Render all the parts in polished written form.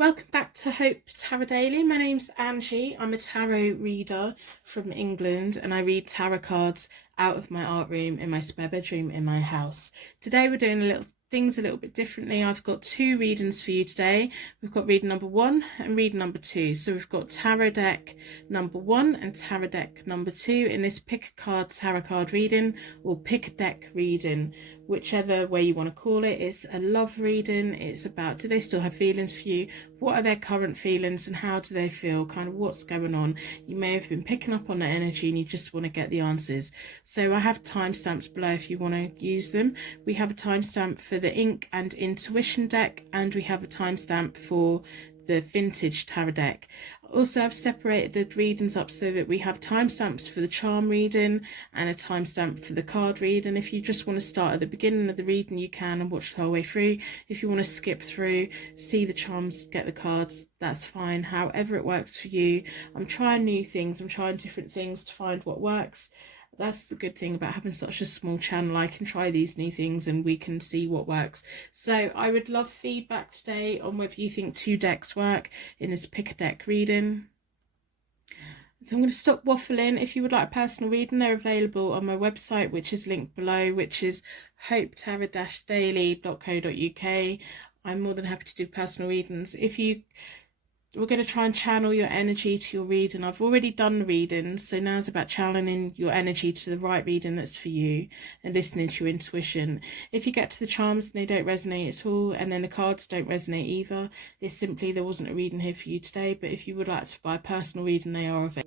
Welcome back to HopeTarot-Daily. My name's Angie. I'm a tarot reader from England and I read tarot cards out of my art room in my spare bedroom in my house. Today we're doing things a little bit differently. I've got two readings for you today. We've got reading number 1 and reading number 2. So we've got tarot deck number 1 and tarot deck number 2 in this pick a card tarot card reading, or pick a deck reading, whichever way you want to call it. It's a love reading. It's about, do they still have feelings for you? What are their current feelings and how do they feel? Kind of what's going on. You may have been picking up on that energy and you just want to get the answers. So I have timestamps below if you want to use them. We have a timestamp for the ink and intuition deck, and we have a timestamp for the vintage tarot deck. Also, I've separated the readings up so that we have timestamps for the charm reading and a timestamp for the card reading. If you just want to start at the beginning of the reading, you can and watch the whole way through. If you want to skip through, see the charms, get the cards, that's fine. However it works for you. I'm trying new things. I'm trying different things to find what works. That's the good thing about having such a small channel. I can try these new things and we can see what works. So I would love feedback today on whether you think two decks work in this pick a deck reading. So I'm going to stop waffling. If you would like a personal reading, they're available on my website, which is linked below, which is HopeTarot-Daily.co.uk. I'm more than happy to do personal readings. We're going to try and channel your energy to your reading. I've already done the reading, so now it's about channeling your energy to the right reading that's for you and listening to your intuition. If you get to the charms and they don't resonate at all, and then the cards don't resonate either, it's simply there wasn't a reading here for you today. But if you would like to buy a personal reading, they are available.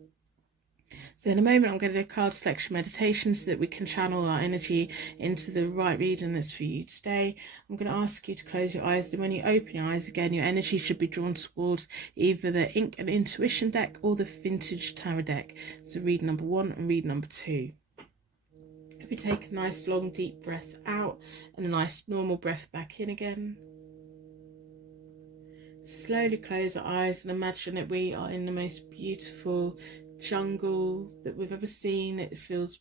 So in a moment I'm going to do a card selection meditation so that we can channel our energy into the right reading that's for you today. I'm going to ask you to close your eyes, and when you open your eyes again, your energy should be drawn towards either the ink and intuition deck or the vintage tarot deck. So read number 1 and read number 2. If we take a nice long deep breath out and a nice normal breath back in again. Slowly close our eyes and imagine that we are in the most beautiful jungle that we've ever seen. It feels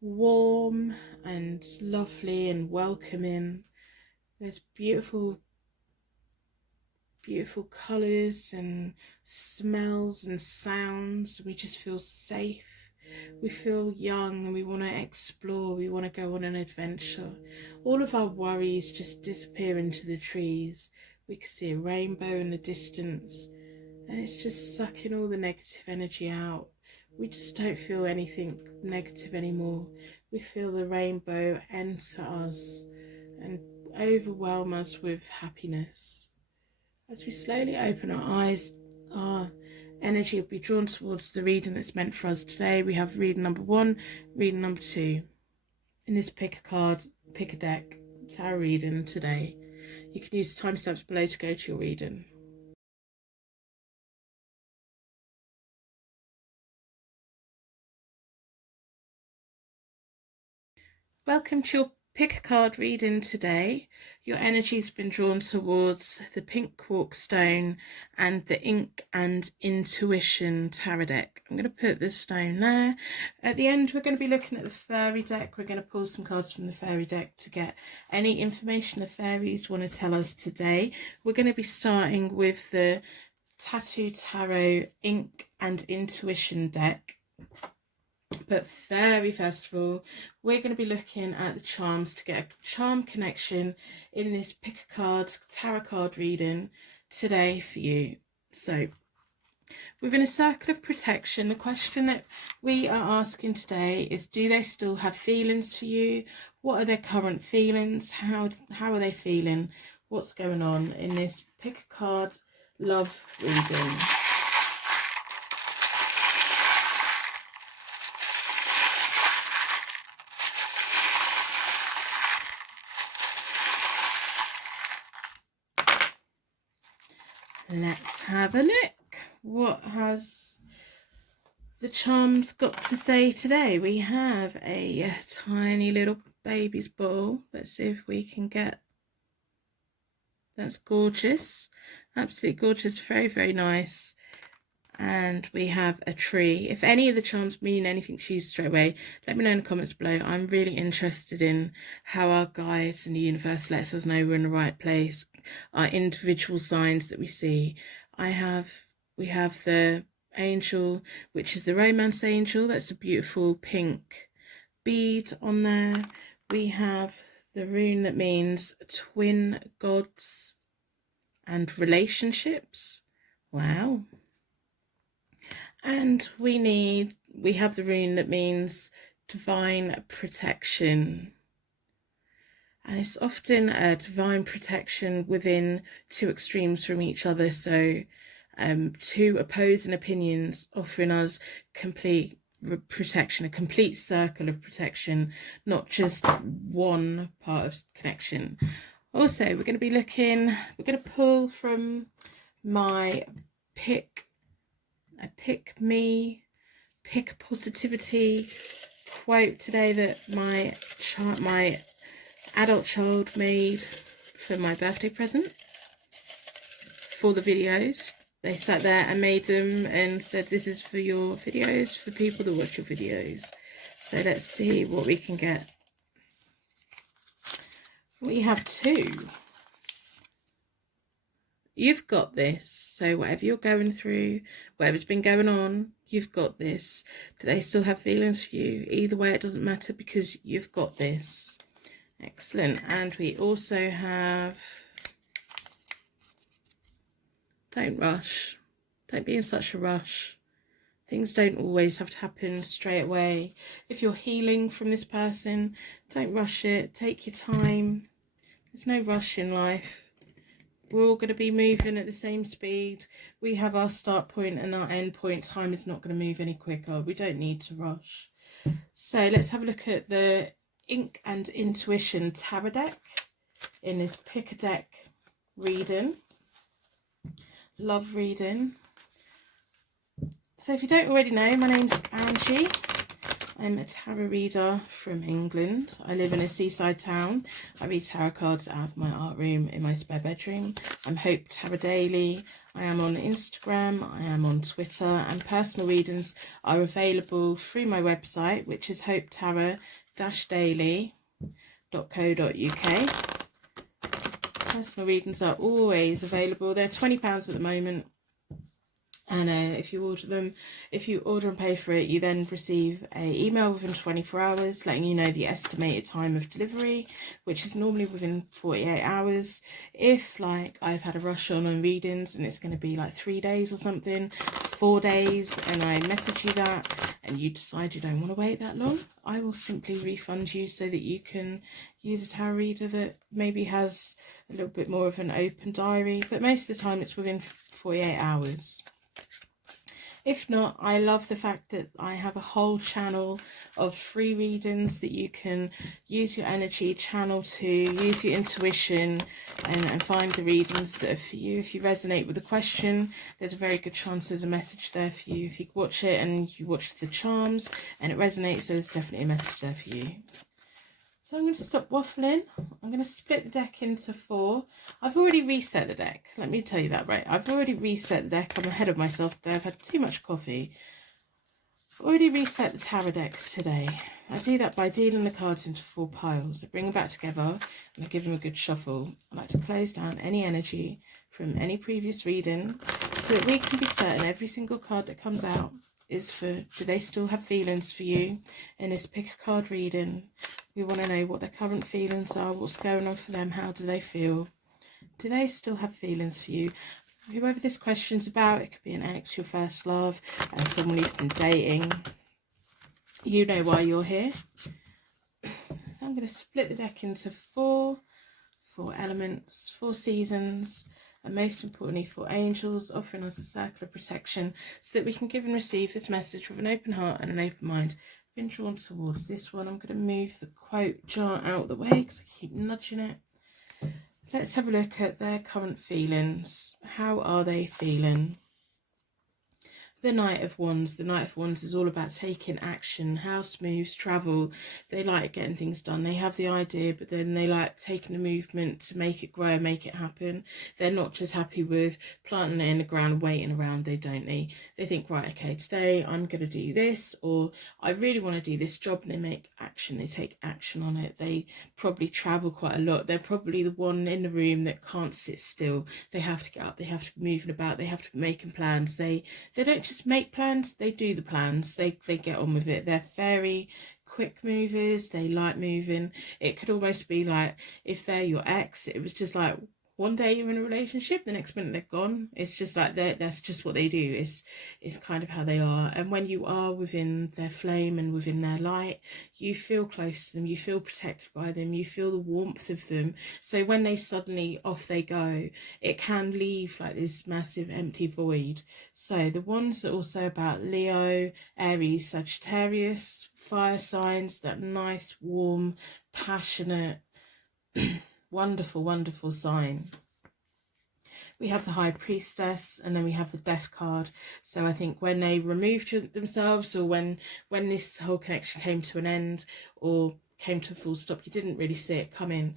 warm and lovely and welcoming. There's beautiful colours and smells and sounds. We just feel safe. We feel young and we want to explore. We want to go on an adventure. All of our worries just disappear into the trees. We can see a rainbow in the distance, and it's just sucking all the negative energy out. We just don't feel anything negative anymore. We feel the rainbow enter us and overwhelm us with happiness. As we slowly open our eyes, our energy will be drawn towards the reading that's meant for us today. We have reading number 1, reading number 2. In this pick a card, pick a deck tarot reading today. You can use the timestamps below to go to your reading. Welcome to your pick a card reading today. Your energy's been drawn towards the pink quark stone and the ink and intuition tarot deck. I'm going to put the stone there. At the end, we're going to be looking at the fairy deck. We're going to pull some cards from the fairy deck to get any information the fairies want to tell us today. We're going to be starting with the Tattoo Tarot ink and intuition deck. But very first of all, we're going to be looking at the charms to get a charm connection in this pick a card tarot card reading today for you. So within a circle of protection, the question that we are asking today is, do they still have feelings for you? What are their current feelings? How are they feeling? What's going on in this pick a card love reading? Let's have a look. What has the charms got to say today? We have a tiny little baby's bottle. Let's see if we can get... That's gorgeous. Absolutely gorgeous. Very, very nice. and we have a tree. If any of the charms mean anything to you straight away, let me know in the comments below. I'm really interested in how our guides and the universe lets us know we're in the right place, our individual signs that we see. We have the angel, which is the romance angel. That's a beautiful pink bead on there. We have the rune that means twin gods and relationships. Wow. And we have the rune that means divine protection. And it's often a divine protection within two extremes from each other. So two opposing opinions offering us complete protection, a complete circle of protection, not just one part of connection. Also, we're going to pull from my pick positivity quote today that my adult child made for my birthday present for the videos. They sat there and made them and said, this is for your videos, for people that watch your videos. So let's see what we can get. We have two. You've got this. So whatever you're going through, whatever's been going on, you've got this. Do they still have feelings for you? Either way, it doesn't matter because you've got this. Excellent. And we also have, don't rush. Don't be in such a rush. Things don't always have to happen straight away. If you're healing from this person, don't rush it. Take your time. There's no rush in life. We're all going to be moving at the same speed. We have our start point and our end point. Time is not going to move any quicker. We don't need to rush. So let's have a look at the Ink and Intuition Tarot deck in this pick a deck reading. Love reading. So if you don't already know, my name's Angie. I'm a tarot reader from England. I live in a seaside town. I read tarot cards out of my art room in my spare bedroom. I'm HopeTarot-Daily. I am on Instagram. I am on Twitter. And personal readings are available through my website, which is HopeTarot-Daily.co.uk. Personal readings are always available. They're £20 at the moment. And if you order and pay for it, you then receive an email within 24 hours letting you know the estimated time of delivery, which is normally within 48 hours. If, like, I've had a rush on readings and it's going to be like 3 days or something, 4 days, and I message you that, and you decide you don't want to wait that long, I will simply refund you so that you can use a tarot reader that maybe has a little bit more of an open diary. But most of the time it's within 48 hours. If not, I love the fact that I have a whole channel of free readings that you can use your energy, channel to, use your intuition and find the readings that are for you. If you resonate with the question, there's a very good chance there's a message there for you. If you watch it and you watch the charms and it resonates, there's definitely a message there for you. So I'm going to stop waffling. I'm going to split the deck into 4. I've already reset the deck. Let me tell you that, right? I've already reset the deck. I'm ahead of myself today. I've had too much coffee. I've already reset the tarot deck today. I do that by dealing the cards into 4 piles. I bring them back together and I give them a good shuffle. I like to close down any energy from any previous reading so that we can be certain every single card that comes out is for, do they still have feelings for you? In this pick a card reading, we want to know what their current feelings are, what's going on for them, how do they feel? Do they still have feelings for you? Whoever this question's about, it could be an ex, your first love, and someone you've been dating. You know why you're here. So I'm going to split the deck into 4 elements, 4 seasons, and most importantly 4 angels, offering us a circle of protection so that we can give and receive this message with an open heart and an open mind. I've been drawn towards this one. I'm going to move the quote jar out of the way because I keep nudging it. Let's have a look at their current feelings. How are they feeling? The Knight of Wands. The Knight of Wands is all about taking action, house moves, travel. They like getting things done. They have the idea, but then they like taking a movement to make it grow, make it happen. They're not just happy with planting it in the ground, waiting around. They don't. They think, right, okay, today I'm going to do this, or I really want to do this job, and they make action. They take action on it. They probably travel quite a lot. They're probably the one in the room that can't sit still. They have to get up. They have to be moving about. They have to be making plans. They don't just make plans, they do the plans. They get on with it. They're very quick movers. They like moving. It could almost be like, if they're your ex, it was just like one day you're in a relationship, the next minute they're gone. It's just like that's just what they do. It's kind of how they are. And when you are within their flame and within their light, you feel close to them, you feel protected by them, you feel the warmth of them. So when they suddenly off they go, it can leave like this massive empty void. So the ones are also about Leo, Aries, Sagittarius, fire signs, that nice, warm, passionate, wonderful, wonderful sign. We have the High Priestess, and then we have the Death card. So I think when they removed themselves, or when this whole connection came to an end, or came to a full stop, you didn't really see it coming.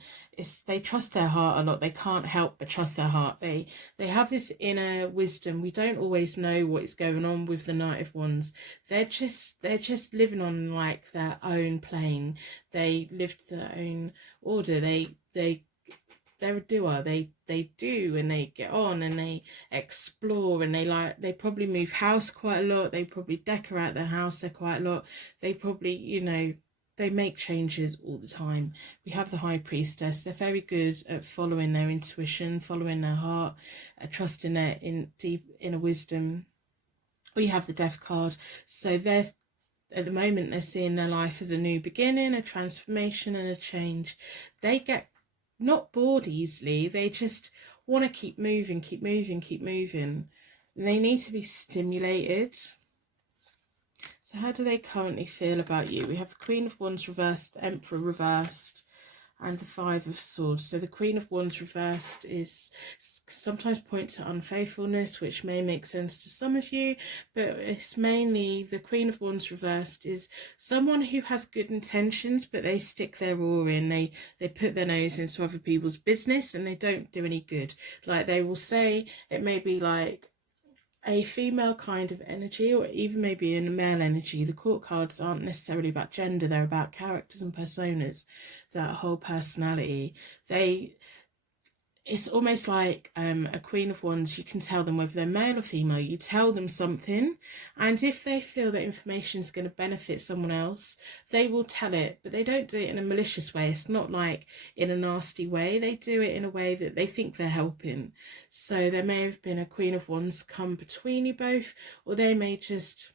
They trust their heart a lot. They can't help but trust their heart. They have this inner wisdom. We don't always know what is going on with the Knight of Wands. They're just living on like their own plane. They lived their own order. They're a doer. They do, and they get on, and they explore, and they probably move house quite a lot. They probably decorate their house there quite a lot. They probably, they make changes all the time. We have the High Priestess. They're very good at following their intuition, following their heart, trusting their deep inner wisdom. We have the Death card. So they're, at the moment, they're seeing their life as a new beginning, a transformation, and a change. They get not bored easily. They just want to keep moving, keep moving, keep moving. They need to be stimulated. So how do they currently feel about you? We have the Queen of Wands reversed, the Emperor reversed, and the Five of Swords. So the Queen of Wands reversed is sometimes points to unfaithfulness, which may make sense to some of you, but it's mainly the Queen of Wands reversed is someone who has good intentions, but they stick their oar in. They put their nose into other people's business, and they don't do any good. Like, they will say, it may be like a female kind of energy, or even maybe in a male energy. The court cards aren't necessarily about gender, they're about characters and personas, that whole personality. It's almost like a Queen of Wands. You can tell them whether they're male or female. You tell them something, and if they feel that information is going to benefit someone else, they will tell it, but they don't do it in a malicious way. It's not like in a nasty way. They do it in a way that they think they're helping. So there may have been a Queen of Wands come between you both, or they may just...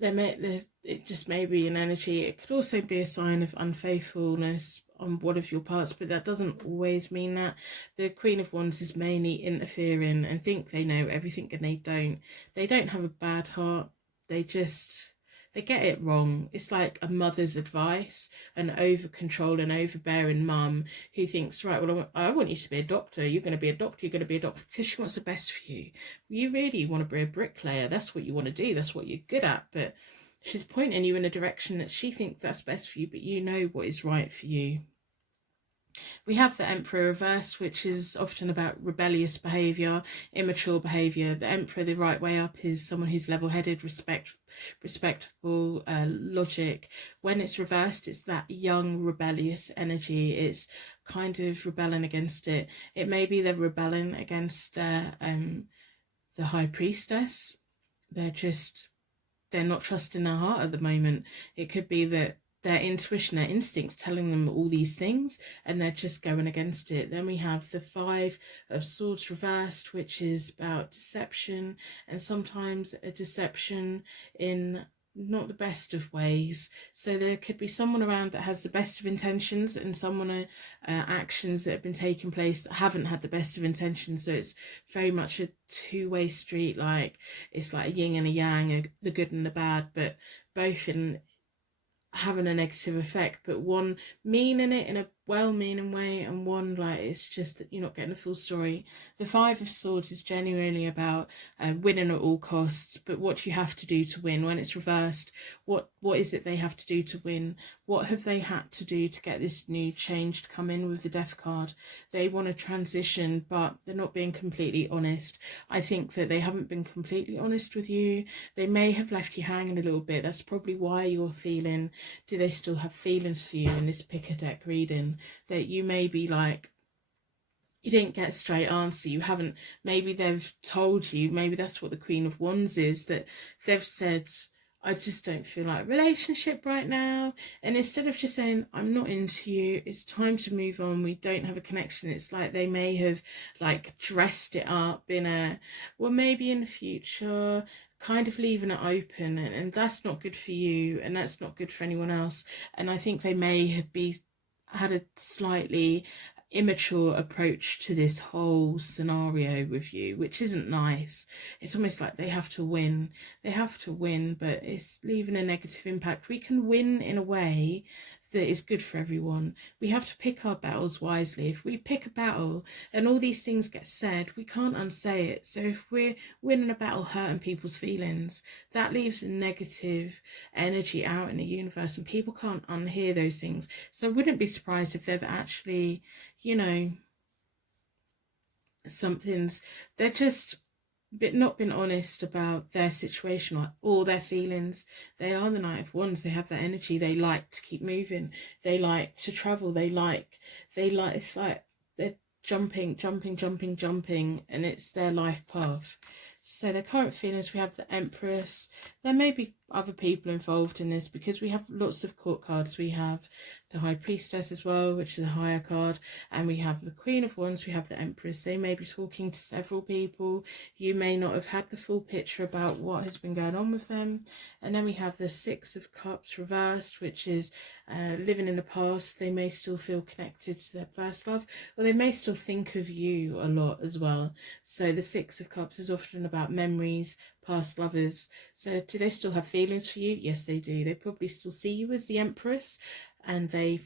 it just may be an energy. It could also be a sign of unfaithfulness on one of your parts, but that doesn't always mean that. The Queen of Wands is mainly interfering and think they know everything, and they don't. They don't have a bad heart. They get it wrong. It's like a mother's advice, an over-controlling, overbearing mum who thinks, right, well, I want you to be a doctor. You're going to be a doctor. You're going to be a doctor because she wants the best for you. You really want to be a bricklayer. That's what you want to do. That's what you're good at. But she's pointing you in a direction that she thinks that's best for you, but you know what is right for you. We have the Emperor reversed, which is often about rebellious behaviour, immature behaviour. The Emperor, the right way up, is someone who's level-headed, respectable, logic. When it's reversed, it's that young, rebellious energy. It's kind of rebelling against it. It may be they're rebelling against the High Priestess. They're not trusting their heart at the moment. It could be that their intuition, their instincts telling them all these things, and they're just going against it. Then we have the Five of Swords reversed, which is about deception, and sometimes a deception in not the best of ways. So there could be someone around that has the best of intentions, and someone actions that have been taking place that haven't had the best of intentions. So it's very much a two-way street. Like, it's like a yin and a yang, the good and the bad, but both in having a negative effect, but one meaning it in a well-meaning way, and one like it's just that you're not getting the full story. The Five of Swords is genuinely about winning at all costs, but what you have to do to win. When it's reversed, what is it they have to do to win? What have they had to do to get this new change to come in with the Death card? They want to transition, but they're not being completely honest. I think that they haven't been completely honest with you. They may have left you hanging a little bit. That's probably why you're feeling, do they still have feelings for you in this pick a deck reading? That you may be like, you didn't get a straight answer. You haven't, maybe they've told you, maybe that's what the Queen of Wands is, that they've said, I just don't feel like a relationship right now. And instead of just saying, I'm not into you, it's time to move on, we don't have a connection, it's like they may have like dressed it up in a, well, maybe in the future, kind of leaving it open, and that's not good for you, and that's not good for anyone else. And I think they may have had a slightly immature approach to this whole scenario with you, which isn't nice. It's almost like they have to win, but it's leaving a negative impact. We can win in a way that is good for everyone. We have to pick our battles wisely. If we pick a battle and all these things get said, we can't unsay it. So if we're winning a battle hurting people's feelings, that leaves a negative energy out in the universe, and people can't unhear those things. So I wouldn't be surprised if they've actually, you know, they're just not been honest about their situation or all their feelings. They are the Knight of Wands. They have that energy. They like to keep moving. They like to travel. They like, it's like they're jumping, and it's their life path. So their current feelings, we have the Empress. There may be other people involved in this because we have lots of court cards. We have the High Priestess as well, which is a higher card, and we have the Queen of Wands, we have the Empress. They may be talking to several people. You may not have had the full picture about what has been going on with them. And then we have the Six of Cups reversed, which is living in the past. They may still feel connected to their first love, or they may still think of you a lot as well. So the Six of Cups is often about memories, past lovers. So do they still have feelings for you? Yes, they do. They probably still see you as the Empress, and they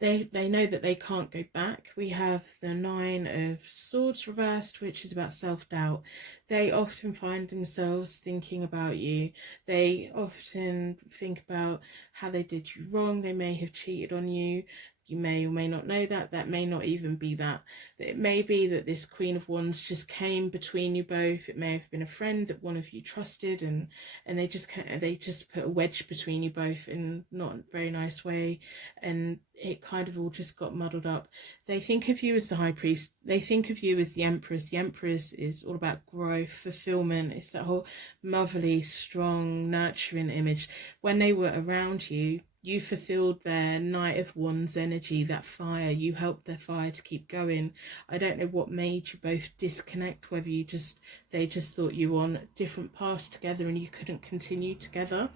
know that they can't go back. We have the Nine of Swords reversed, which is about self-doubt. They often find themselves thinking about you. They often think about how they did you wrong. They may have cheated on you. You may or may not know that. That may not even be that. It may be that this Queen of Wands just came between you both. It may have been a friend that one of you trusted, and they just put a wedge between you both in not a very nice way, and it kind of all just got muddled up. They think of you as the High Priest. They think of you as the Empress. The Empress is all about growth, fulfillment. It's that whole motherly, strong, nurturing image. When they were around you, you fulfilled their Knight of Wands energy, that fire. You helped their fire to keep going. I don't know what made you both disconnect, whether they just thought you were on different paths together and you couldn't continue together.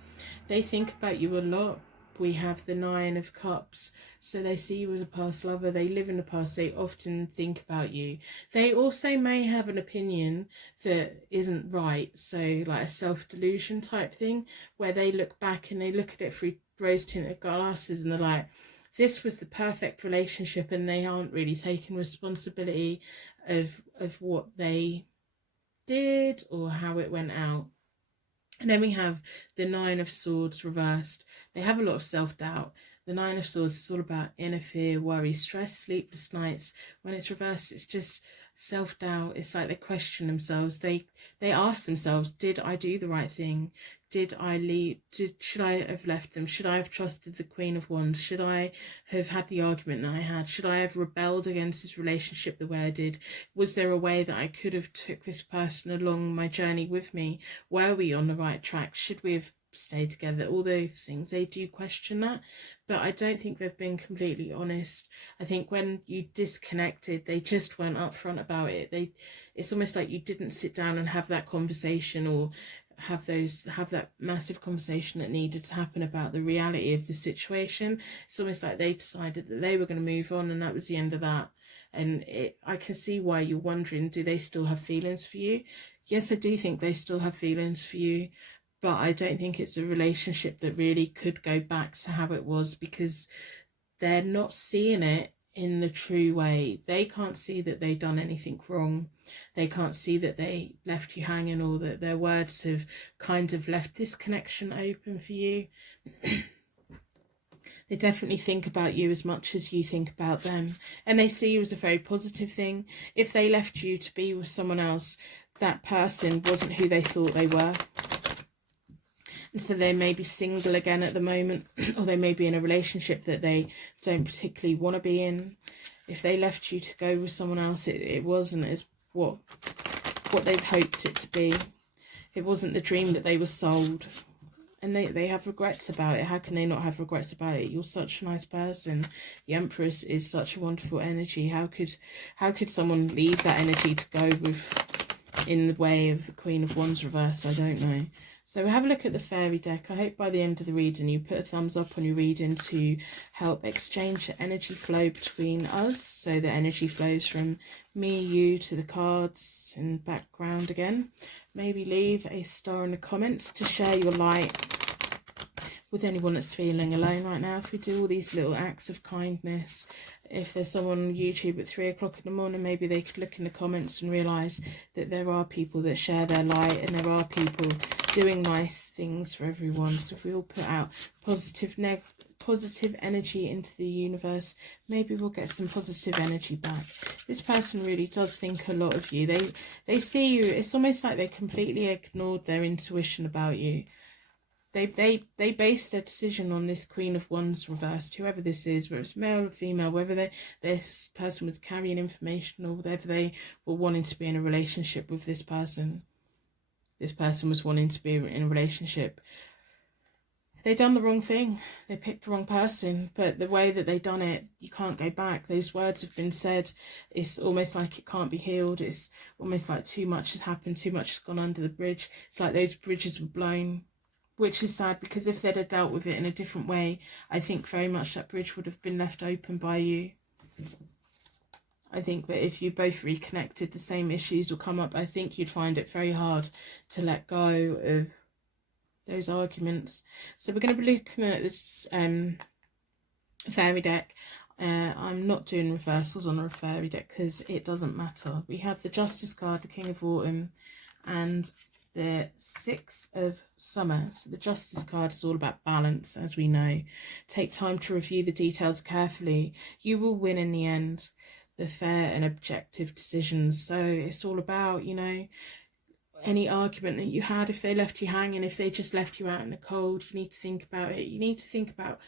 They think about you a lot. We have the Nine of Cups, so they see you as a past lover. They live in the past. They often think about you. They also may have an opinion that isn't right, so like a self-delusion type thing, where they look back and they look at it through rose-tinted glasses and they're like, this was the perfect relationship, and they aren't really taking responsibility of what they did or how it went out. And then we have the Nine of Swords reversed. They have a lot of self-doubt. The Nine of Swords is all about inner fear, worry, stress, sleepless nights. When it's reversed, it's just self-doubt. It's like they question themselves. They ask themselves, did I do the right thing? Did I leave? Should I have left them? Should I have trusted the Queen of Wands? Should I have had the argument that I had? Should I have rebelled against this relationship the way I did? Was there a way that I could have took this person along my journey with me? Were we on the right track? Should we have stayed together? All those things, they do question that, but I don't think they've been completely honest. I think when you disconnected, they just weren't upfront about it. It's almost like you didn't sit down and have that conversation, or have that massive conversation that needed to happen about the reality of the situation. It's almost like they decided that they were going to move on, and that was the end of that. And I can see why you're wondering, do they still have feelings for you? Yes, I do think they still have feelings for you, but I don't think it's a relationship that really could go back to how it was, because they're not seeing it in the true way. They can't see that they've done anything wrong. They can't see that they left you hanging, or that their words have kind of left this connection open for you. They definitely think about you as much as you think about them, and they see you as a very positive thing. If they left you to be with someone else, that person wasn't who they thought they were. And so they may be single again at the moment, or they may be in a relationship that they don't particularly want to be in. If they left you to go with someone else, it wasn't as what they'd hoped it to be. It wasn't the dream that they were sold. And they have regrets about it. How can they not have regrets about it? You're such a nice person. The Empress is such a wonderful energy. How could someone leave that energy to go with in the way of the Queen of Wands reversed? I don't know. So have a look at the fairy deck. I hope by the end of the reading you put a thumbs up on your reading to help exchange the energy flow between us. So the energy flows from me, you, to the cards and background again. Maybe leave a star in the comments to share your light with anyone that's feeling alone right now. If we do all these little acts of kindness, if there's someone on YouTube at 3 o'clock in the morning, maybe they could look in the comments and realise that there are people that share their light, and there are people doing nice things for everyone. So if we all put out positive energy into the universe, maybe we'll get some positive energy back. This person really does think a lot of you. They see you. It's almost like they completely ignored their intuition about you. They based their decision on this Queen of Wands reversed, whoever this is, whether it's male or female, whether this person was carrying information, or whether they were wanting to be in a relationship with this person. This person was wanting to be in a relationship. They done the wrong thing. They picked the wrong person, but the way that they done it, you can't go back. Those words have been said. It's almost like it can't be healed. It's almost like too much has happened. Too much has gone under the bridge. It's like those bridges were blown, which is sad, because if they'd have dealt with it in a different way, I think very much that bridge would have been left open by you. I think that if you both reconnected, the same issues will come up. I think you'd find it very hard to let go of those arguments. So we're going to be looking at this fairy deck. I'm not doing reversals on a fairy deck because it doesn't matter. We have the Justice card, the King of Autumn, and the Six of Summer. So the Justice card is all about balance, as we know. Take time to review the details carefully. You will win in the end. The fair and objective decisions. So it's all about, you know, any argument that you had, if they left you hanging, if they just left you out in the cold, you need to think about it. You need to think about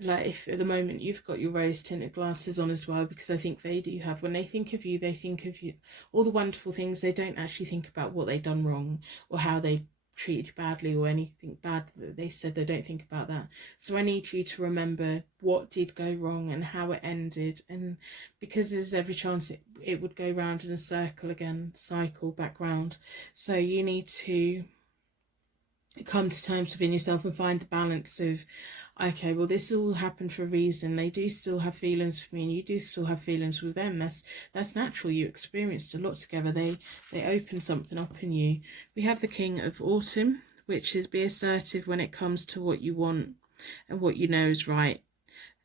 like if at the moment you've got your rose tinted glasses on as well, because I think they do have, when they think of you, they think of you all the wonderful things. They don't actually think about what they've done wrong or how they treated you badly or anything bad that they said. They don't think about that. So I need you to remember what did go wrong and how it ended, and because there's every chance it would go round in a circle again, cycle back round. So you need to come to terms within yourself and find the balance of, okay, well, this all happened for a reason. They do still have feelings for me, and you do still have feelings with them. That's natural. You experienced a lot together. They opened something up in you. We have the King of Autumn, which is be assertive when it comes to what you want and what you know is right.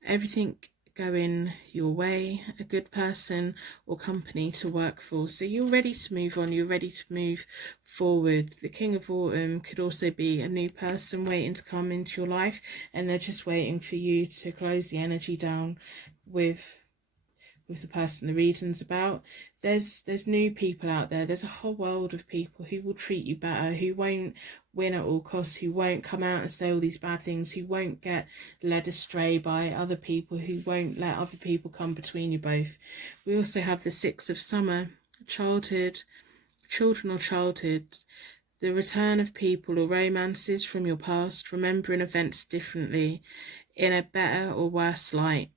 Everything going your way, a good person or company to work for. So you're ready to move on, you're ready to move forward. The King of Autumn could also be a new person waiting to come into your life, and they're just waiting for you to close the energy down with the person the reading's about. There's new people out there. There's a whole world of people who will treat you better, who won't win at all costs, who won't come out and say all these bad things, who won't get led astray by other people, who won't let other people come between you both. We also have the Six of Summer, children or childhood, the return of people or romances from your past, remembering events differently in a better or worse light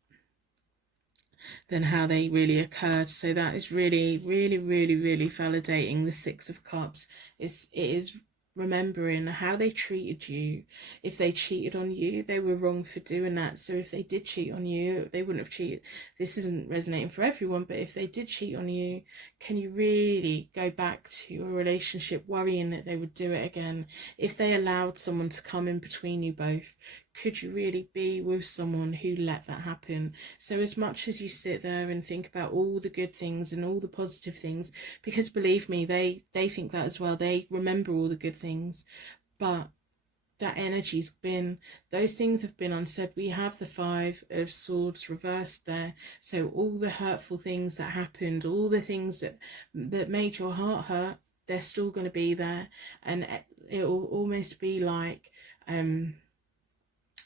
than how they really occurred. So that is really, really, really, really validating the Six of Cups. It is remembering how they treated you. If they cheated on you, they were wrong for doing that. So if they did cheat on you, they wouldn't have cheated. This isn't resonating for everyone, but if they did cheat on you, can you really go back to your relationship worrying that they would do it again? If they allowed someone to come in between you both, could you really be with someone who let that happen? So as much as you sit there and think about all the good things and all the positive things, because believe me, they think that as well, they remember all the good things, but that energy's been, those things have been unsaid. We have the 5 of Swords reversed there, so all the hurtful things that happened, all the things that made your heart hurt, they're still going to be there, and it will almost be like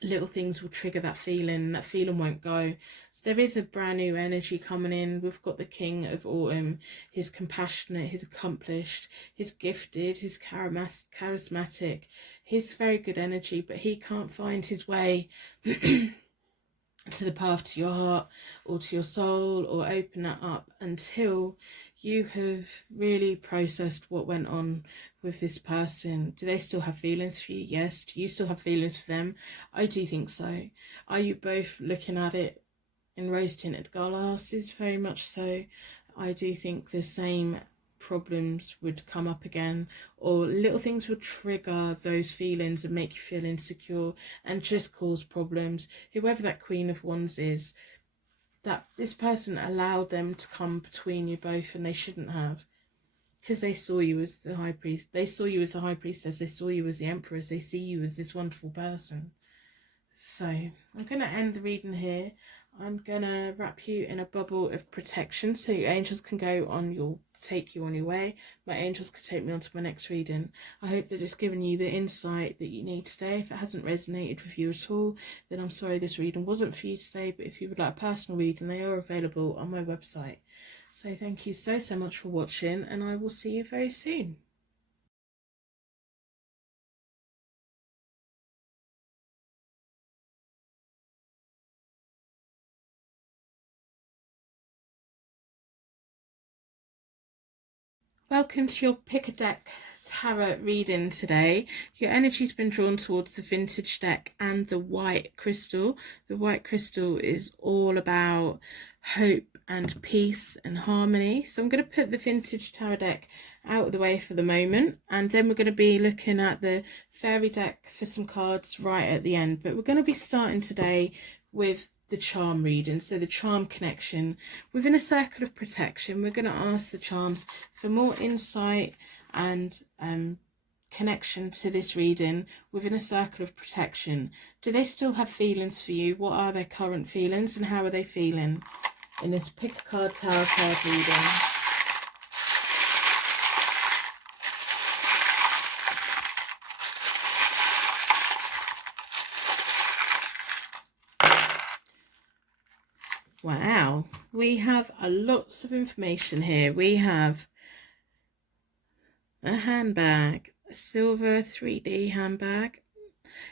little things will trigger that feeling. That feeling won't go. So there is a brand new energy coming in. We've got the King of Autumn. He's compassionate, he's accomplished, he's gifted, he's charismatic, he's very good energy, but he can't find his way to the path to your heart or to your soul, or open that up until you have really processed what went on with this person. Do they still have feelings for you? Yes. Do you still have feelings for them? I do think so. Are you both looking at it in rose-tinted glasses? Very much so. I do think the same problems would come up again, or little things would trigger those feelings and make you feel insecure and just cause problems. Whoever that Queen of Wands is, that this person allowed them to come between you both, and they shouldn't have, because they saw you as the high priest, they saw you as the high priestess, they saw you as the empress, they see you as this wonderful person. So I'm going to end the reading here. I'm going to wrap you in a bubble of protection so your angels can take you on your way. My angels could take me on to my next reading. I hope that it's given you the insight that you need today. If it hasn't resonated with you at all, then I'm sorry this reading wasn't for you today, but if you would like a personal reading, they are available on my website. So thank you so much for watching, and I will see you very soon. Welcome to your Pick a Deck tarot reading today. Your energy's been drawn towards the vintage deck and the white crystal. The white crystal is all about hope and peace and harmony. So I'm going to put the vintage tarot deck out of the way for the moment, and then we're going to be looking at the fairy deck for some cards right at the end. But we're going to be starting today with the charm reading. So the charm connection within a circle of protection. We're going to ask the charms for more insight and connection to this reading within a circle of protection. Do they still have feelings for you? What are their current feelings, and how are they feeling in this pick a card tarot card reading? Wow, we have lots of information here. We have a handbag, a silver 3D handbag.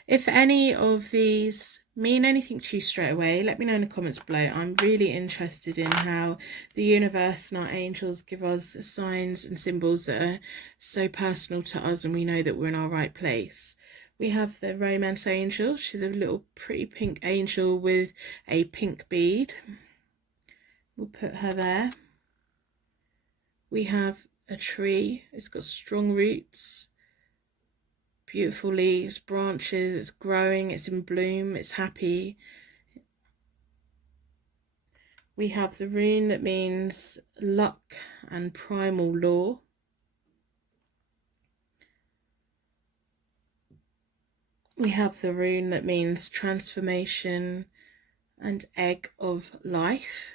If any of these mean anything to you straight away, let me know in the comments below. I'm really interested in how the universe and our angels give us signs and symbols that are so personal to us, and we know that we're in our right place. We have the romance angel. She's a little pretty pink angel with a pink bead. We'll put her there. We have a tree. It's got strong roots, beautiful leaves, branches. It's growing, it's in bloom, it's happy. We have the rune that means luck and primal law. We have the rune that means transformation and egg of life.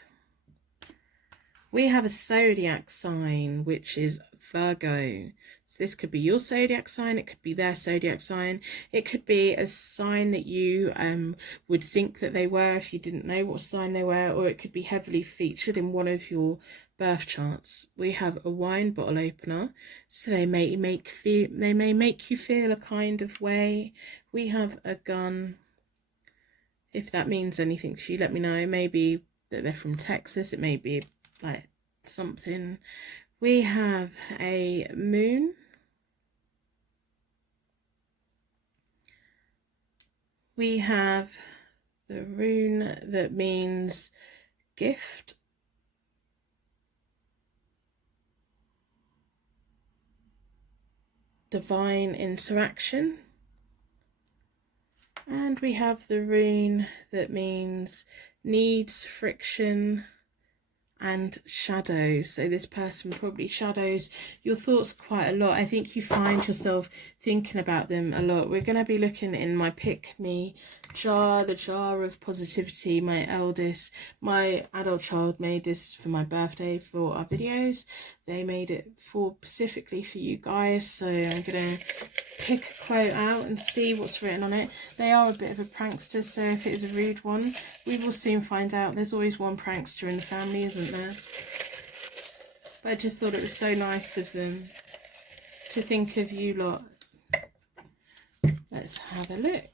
We have a zodiac sign, which is Virgo. So this could be your zodiac sign, it could be their zodiac sign, it could be a sign that you would think that they were if you didn't know what sign they were, or it could be heavily featured in one of your birth charts. We have a wine bottle opener, so they may make you feel a kind of way. We have a gun. If that means anything to you, let me know. Maybe that they're from Texas, it may be like something. We have a moon. We have the rune that means gift, divine interaction, and we have the rune that means needs, friction, and shadows. So this person probably shadows your thoughts quite a lot. I think you find yourself thinking about them a lot. We're going to be looking in my Pick Me jar, the jar of positivity. My adult child made this for my birthday for our videos. They made it specifically for you guys, so I'm going to pick a quote out and see what's written on it. They are a bit of a prankster, so if it is a rude one, we will soon find out. There's always one prankster in the family, isn't there? But I just thought it was so nice of them to think of you lot. Let's have a look.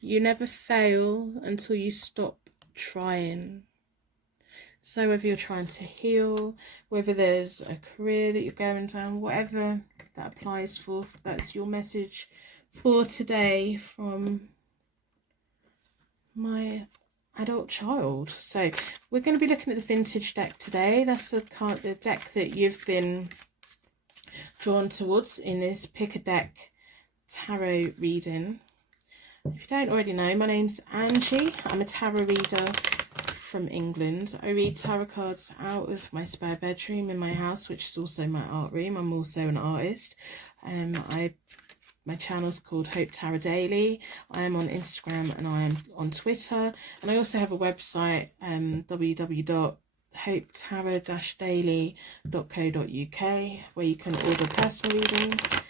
You never fail until you stop trying. So whether you're trying to heal, whether there's a career that you're going down, whatever that applies for, that's your message for today from my adult child. So we're going to be looking at the vintage deck today. That's the deck that you've been drawn towards in this Pick a Deck tarot reading. If you don't already know, my name's Angie. I'm a tarot reader from England. I read tarot cards out of my spare bedroom in my house, which is also my art room. I'm also an artist. My channel's called HopeTarot-Daily. I am on Instagram and I am on Twitter, and I also have a website, www.hopetarot-daily.co.uk, where you can order personal readings.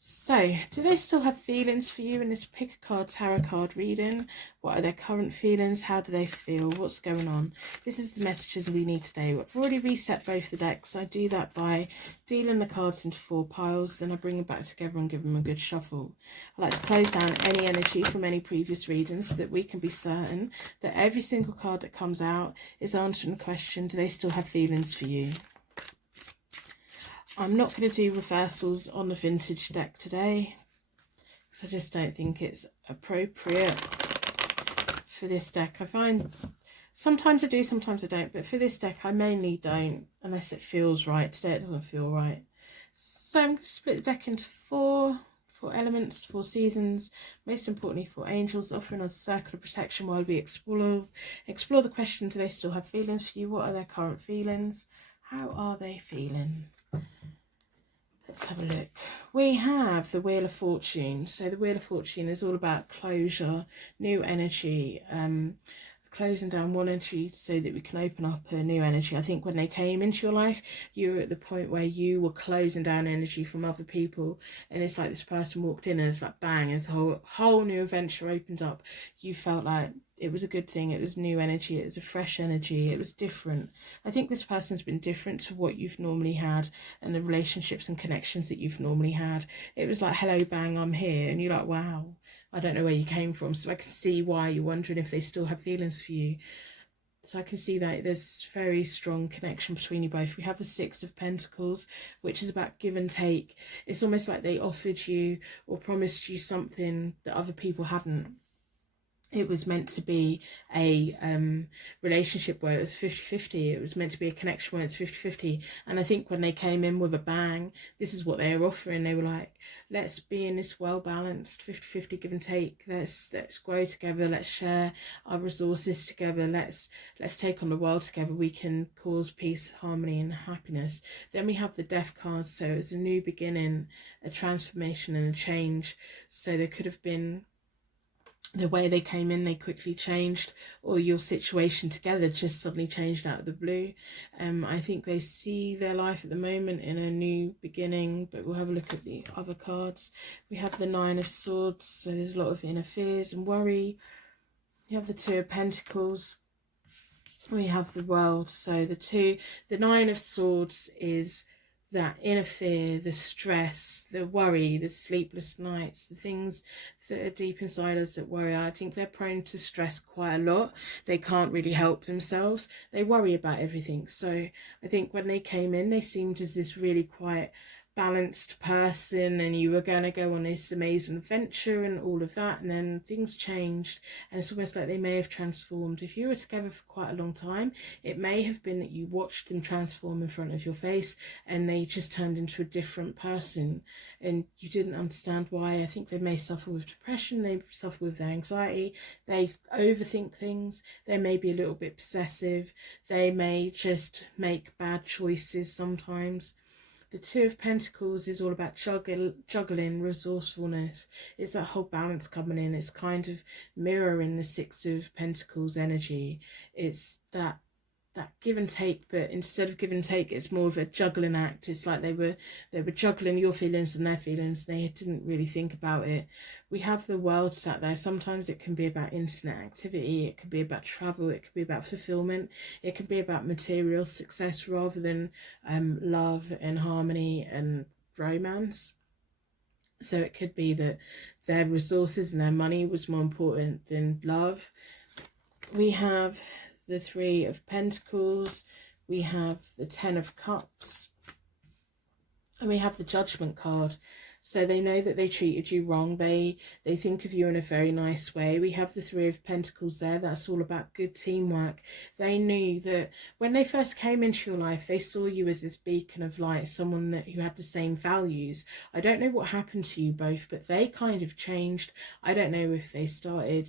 So, do they still have feelings for you in this Pick a Card tarot card reading? What are their current feelings? How do they feel? What's going on? This is the messages we need today. I've already reset both the decks. I do that by dealing the cards into 4 piles. Then I bring them back together and give them a good shuffle. I like to close down any energy from any previous readings so that we can be certain that every single card that comes out is answering the question, do they still have feelings for you? I'm not going to do reversals on the vintage deck today because I just don't think it's appropriate for this deck. I find sometimes I do, sometimes I don't, but for this deck I mainly don't unless it feels right. Today it doesn't feel right. So I'm going to split the deck into 4 elements, 4 seasons, most importantly 4 angels, offering us a circle of protection while we explore the question, do they still have feelings for you? What are their current feelings? How are they feeling? Let's have a look. We have the Wheel of Fortune. So the Wheel of Fortune is all about closure, new energy, closing down one energy so that we can open up a new energy. I think when they came into your life, you were at the point where you were closing down energy from other people, and it's like this person walked in and it's like bang, this whole new adventure opened up. You felt like it was a good thing. It was new energy. It was a fresh energy. It was different. I think this person's been different to what you've normally had and the relationships and connections that you've normally had. It was like, hello, bang, I'm here. And you're like, wow, I don't know where you came from. So I can see why you're wondering if they still have feelings for you. So I can see that there's very strong connection between you both. We have the 6 of Pentacles, which is about give and take. It's almost like they offered you or promised you something that other people hadn't. It was meant to be a relationship where it was 50-50. It was meant to be a connection where it's 50-50. And I think when they came in with a bang, this is what they were offering. They were like, let's be in this well-balanced 50-50 give and take. Let's grow together. Let's share our resources together. Let's take on the world together. We can cause peace, harmony and happiness. Then we have the Death card. So it's a new beginning, a transformation and a change. So there could have been the way they came in, they quickly changed, or your situation together just suddenly changed out of the blue. I think they see their life at the moment in a new beginning, but we'll have a look at the other cards. We have the 9 of Swords, so there's a lot of inner fears and worry. You have the 2 of Pentacles. We have the World. So the 9 of Swords is that inner fear, the stress, the worry, the sleepless nights, the things that are deep inside us that worry. I think they're prone to stress quite a lot. They can't really help themselves. They worry about everything. So I think when they came in, they seemed as this really quite balanced person and you were going to go on this amazing adventure and all of that, and then things changed and it's almost like they may have transformed. If you were together for quite a long time, it may have been that you watched them transform in front of your face and they just turned into a different person and you didn't understand why. I think they may suffer with depression, they suffer with their anxiety, they overthink things, they may be a little bit possessive, they may just make bad choices sometimes. The Two of Pentacles is all about juggling, resourcefulness. It's that whole balance coming in. It's kind of mirroring the Six of Pentacles energy. It's that give and take, but instead of give and take, it's more of a juggling act. It's like they were juggling your feelings and their feelings. They didn't really think about it. We have the World sat there. Sometimes it can be about internet activity, it could be about travel, it could be about fulfillment, it could be about material success rather than love and harmony and romance. So it could be that their resources and their money was more important than love. We have the Three of Pentacles, we have the Ten of Cups, and we have the Judgment card. So they know that they treated you wrong. They think of you in a very nice way. We have the Three of Pentacles there. That's all about good teamwork. They knew that when they first came into your life, they saw you as this beacon of light, someone who had the same values. I don't know what happened to you both, but they kind of changed. I don't know if they started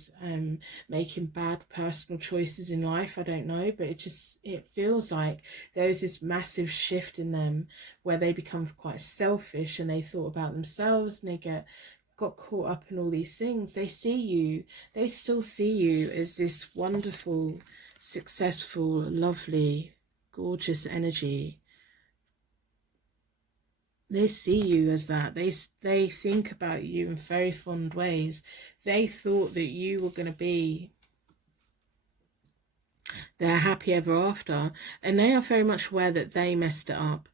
making bad personal choices in life. I don't know, but it feels like there's this massive shift in them where they become quite selfish and they thought about themselves and they got caught up in all these things. They still see you as this wonderful, successful, lovely, gorgeous energy. They see you as that. They think about you in very fond ways. They thought that you were going to be their happy ever after, and they are very much aware that they messed it up.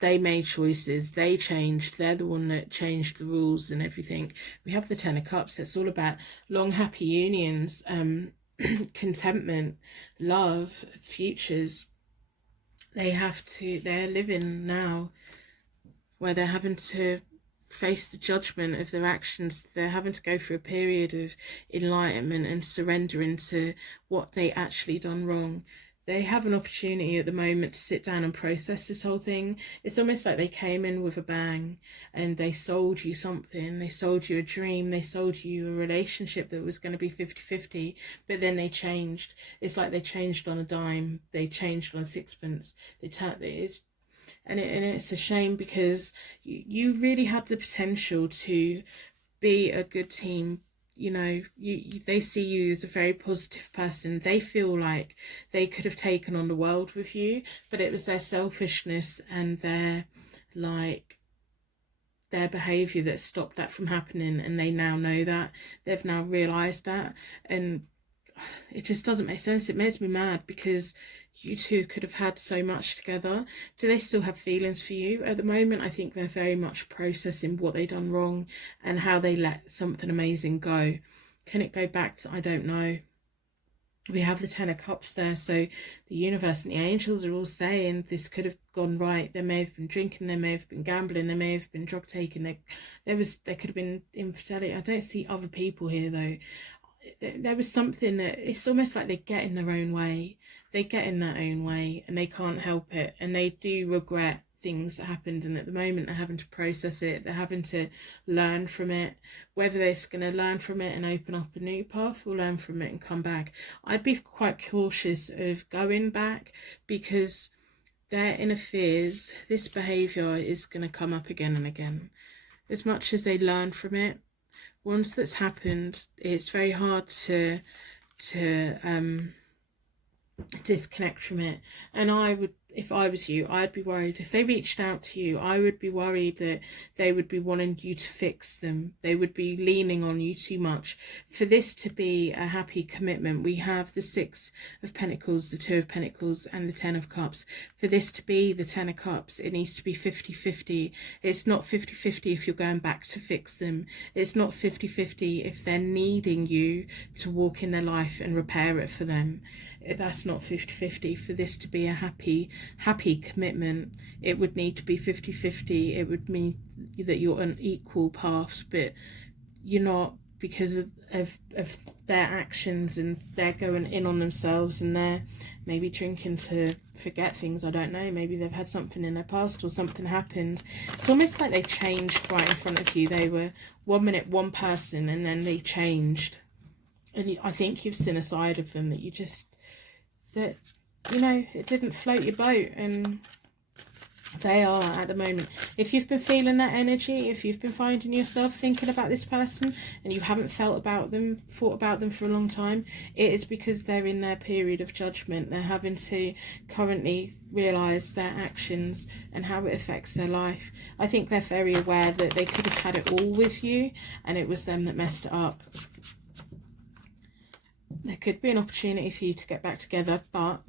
They made choices, they changed, they're the one that changed the rules and everything. We have the Ten of Cups. It's all about long, happy unions, contentment, love, futures. They're living now where they're having to face the judgment of their actions. They're having to go through a period of enlightenment and surrendering to what they actually done wrong. They have an opportunity at the moment to sit down and process this whole thing. It's almost like they came in with a bang and they sold you something. They sold you a dream. They sold you a relationship that was going to be 50-50, but then they changed. It's like they changed on a dime. They changed on a sixpence. And it's a shame because you really had the potential to be a good team. You know, they see you as a very positive person. They feel like they could have taken on the world with you, but it was their selfishness and their behavior that stopped that from happening, and they now know that. They've now realized that, and it just doesn't make sense. It makes me mad because you two could have had so much together. Do they still have feelings for you? At the moment, I think they're very much processing what they done wrong and how they let something amazing go. Can it go back to, I don't know. We have the Ten of Cups there, so the universe and the angels are all saying this could have gone right. There may have been drinking, there may have been gambling, there may have been drug taking, there could have been infidelity. I don't see other people here though. There was something that it's almost like they get in their own way. They get in their own way and they can't help it, and they do regret things that happened, and at the moment they're having to process it. They're having to learn from it, whether they're going to learn from it and open up a new path or learn from it and come back. I'd be quite cautious of going back because their inner fears, this behaviour is going to come up again and again. As much as they learn from it, once that's happened, it's very hard to disconnect from it. And I would, if I was you, I'd be worried. If they reached out to you, I would be worried that they would be wanting you to fix them. They would be leaning on you too much. For this to be a happy commitment, we have the Six of Pentacles, the Two of Pentacles, and the Ten of Cups. For this to be the Ten of Cups, it needs to be 50-50. It's not 50-50 if you're going back to fix them. It's not 50-50 if they're needing you to walk in their life and repair it for them. That's not 50-50. For this to be a happy happy commitment, it would need to be 50-50. It would mean that you're on equal paths, but you're not, because of their actions, and they're going in on themselves, and they're maybe drinking to forget things. I don't know, maybe they've had something in their past or something happened. It's almost like they changed right in front of you. They were 1 minute one person and then they changed, and I think you've seen a side of them that you just, that, you know, it didn't float your boat, and they are at the moment. If you've been feeling that energy, if you've been finding yourself thinking about this person and you haven't thought about them for a long time, it is because they're in their period of judgment. They're having to currently realise their actions and how it affects their life. I think they're very aware that they could have had it all with you and it was them that messed it up. There could be an opportunity for you to get back together, but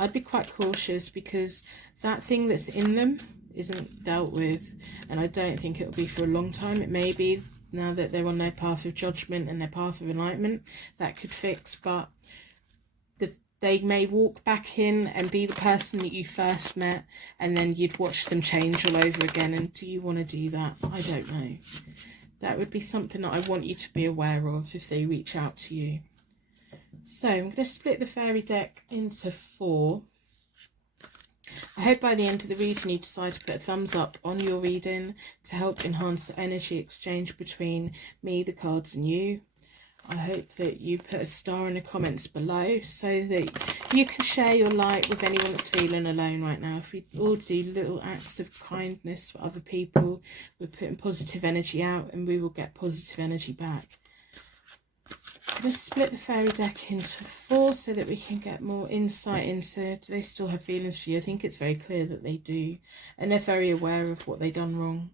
I'd be quite cautious, because that thing that's in them isn't dealt with, and I don't think it'll be for a long time. It may be now that they're on their path of judgment and their path of enlightenment, that could fix, but they may walk back in and be the person that you first met, and then you'd watch them change all over again. And do you want to do that? I don't know. That would be something that I want you to be aware of if they reach out to you. So I'm going to split the fairy deck into 4. I hope by the end of the reading you decide to put a thumbs up on your reading to help enhance the energy exchange between me, the cards, and you. I hope that you put a star in the comments below so that you can share your light with anyone that's feeling alone right now. If we all do little acts of kindness for other people, we're putting positive energy out and we will get positive energy back. I'm going to split the fairy deck into 4 so that we can get more insight into, do they still have feelings for you? I think it's very clear that they do, and they're very aware of what they've done wrong.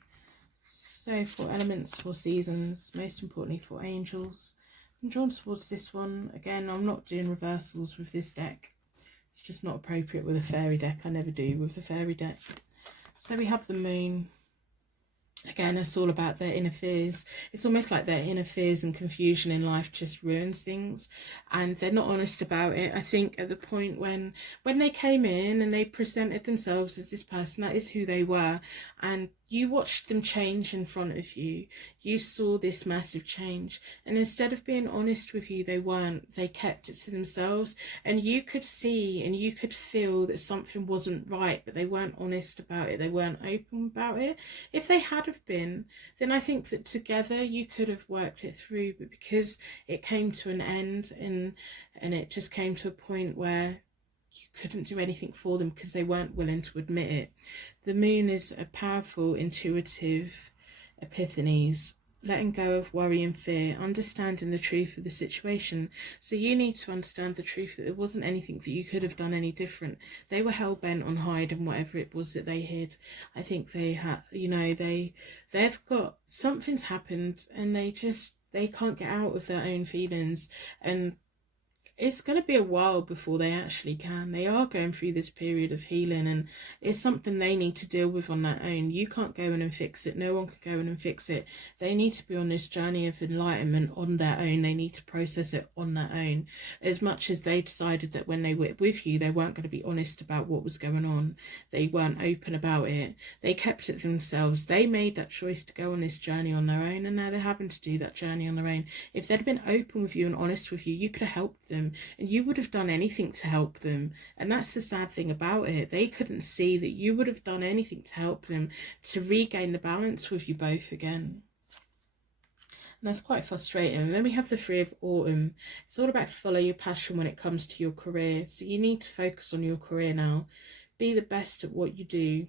So 4 elements, 4 seasons, most importantly 4 angels. I'm drawn towards this one. Again, I'm not doing reversals with this deck. It's just not appropriate with a fairy deck. I never do with the fairy deck. So we have the moon. Again, it's all about their inner fears. It's almost like their inner fears and confusion in life just ruins things, and they're not honest about it. I think at the point when they came in and they presented themselves as this person, that is who they were, and you watched them change in front of you. You saw this massive change, and instead of being honest with you, they weren't. They kept it to themselves, and you could see and you could feel that something wasn't right, but they weren't honest about it. They weren't open about it. If they had have been, then I think that together you could have worked it through, but because it came to an end and it just came to a point where you couldn't do anything for them because they weren't willing to admit it. The moon is a powerful, intuitive epiphanies, letting go of worry and fear, understanding the truth of the situation. So you need to understand the truth that there wasn't anything that you could have done any different. They were hell-bent on hiding whatever it was that they hid. I think they had, you know, they've got, something's happened and they can't get out of their own feelings, and it's going to be a while before they actually can. They are going through this period of healing, and it's something they need to deal with on their own. You can't go in and fix it. No one can go in and fix it. They need to be on this journey of enlightenment on their own. They need to process it on their own. As much as they decided that when they were with you, they weren't going to be honest about what was going on. They weren't open about it. They kept it themselves. They made that choice to go on this journey on their own, and now they're having to do that journey on their own. If they'd been open with you and honest with you, you could have helped them. And you would have done anything to help them. And that's the sad thing about it. They couldn't see that you would have done anything to help them to regain the balance with you both again. And that's quite frustrating. And then we have the 3 of autumn. It's all about follow your passion when it comes to your career. So you need to focus on your career now. Be the best at what you do.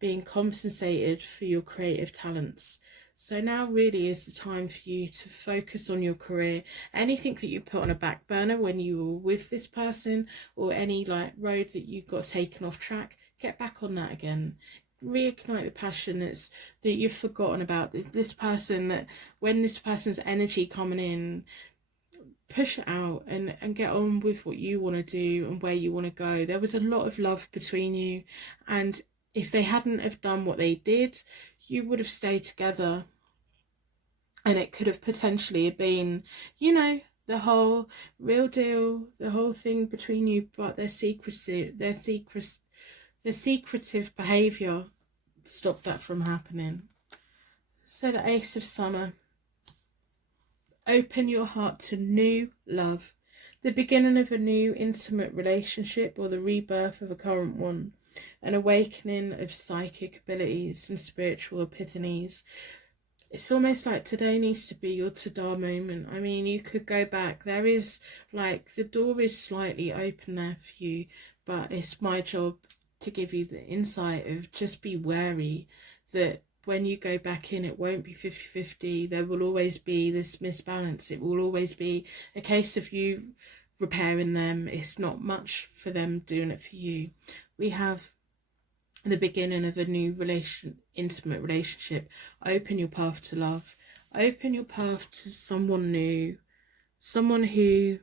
Being compensated for your creative talents. So now really is the time for you to focus on your career. Anything that you put on a back burner when you were with this person, or any like road that you got taken off track, get back on that again. Reignite the passion that you've forgotten about. This person, that when this person's energy coming in, push it out and get on with what you want to do and where you want to go. There was a lot of love between you, and if they hadn't have done what they did, you would have stayed together, and it could have potentially been, you know, the whole real deal, the whole thing between you, but their secretive behavior, stop that from happening. So the Ace of Summer. Open your heart to new love, the beginning of a new intimate relationship or the rebirth of a current one, an awakening of psychic abilities and spiritual epiphanies. It's almost like today needs to be your ta-da moment. I mean, you could go back. There is, like, the door is slightly open there for you, but it's my job to give you the insight of just be wary that when you go back in, it won't be 50-50. There will always be this misbalance. It will always be a case of you repairing them. It's not much for them doing it for you. We have the beginning of a new intimate relationship. Open your path to love. Open your path to someone new, someone who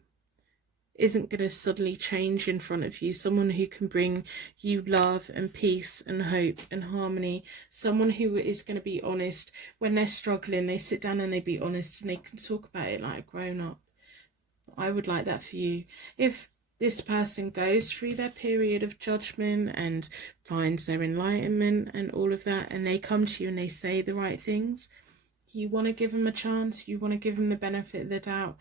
isn't going to suddenly change in front of you, someone who can bring you love and peace and hope and harmony, someone who is going to be honest. When they're struggling, they sit down and they be honest and they can talk about it like a grown-up. I would like that for you. If this person goes through their period of judgment and finds their enlightenment and all of that, and they come to you and they say the right things, you want to give them a chance, you want to give them the benefit of the doubt,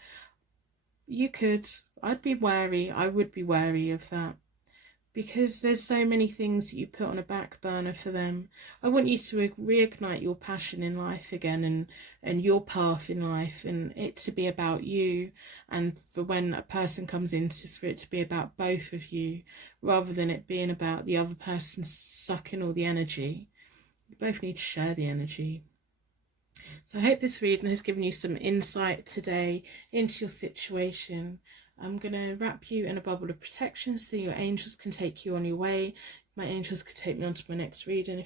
you could. I'd be wary. I would be wary of that, because there's so many things that you put on a back burner for them. I want you to reignite your passion in life again, and your path in life, and it to be about you, and for when a person comes in, for it to be about both of you, rather than it being about the other person sucking all the energy. You both need to share the energy. So I hope this reading has given you some insight today into your situation. I'm going to wrap you in a bubble of protection so your angels can take you on your way. My angels could take me on to my next reading.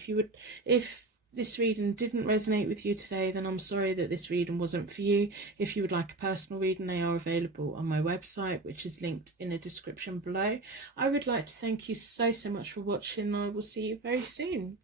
If this reading didn't resonate with you today, then I'm sorry that this reading wasn't for you. If you would like a personal reading, they are available on my website, which is linked in the description below. I would like to thank you so much for watching. I will see you very soon.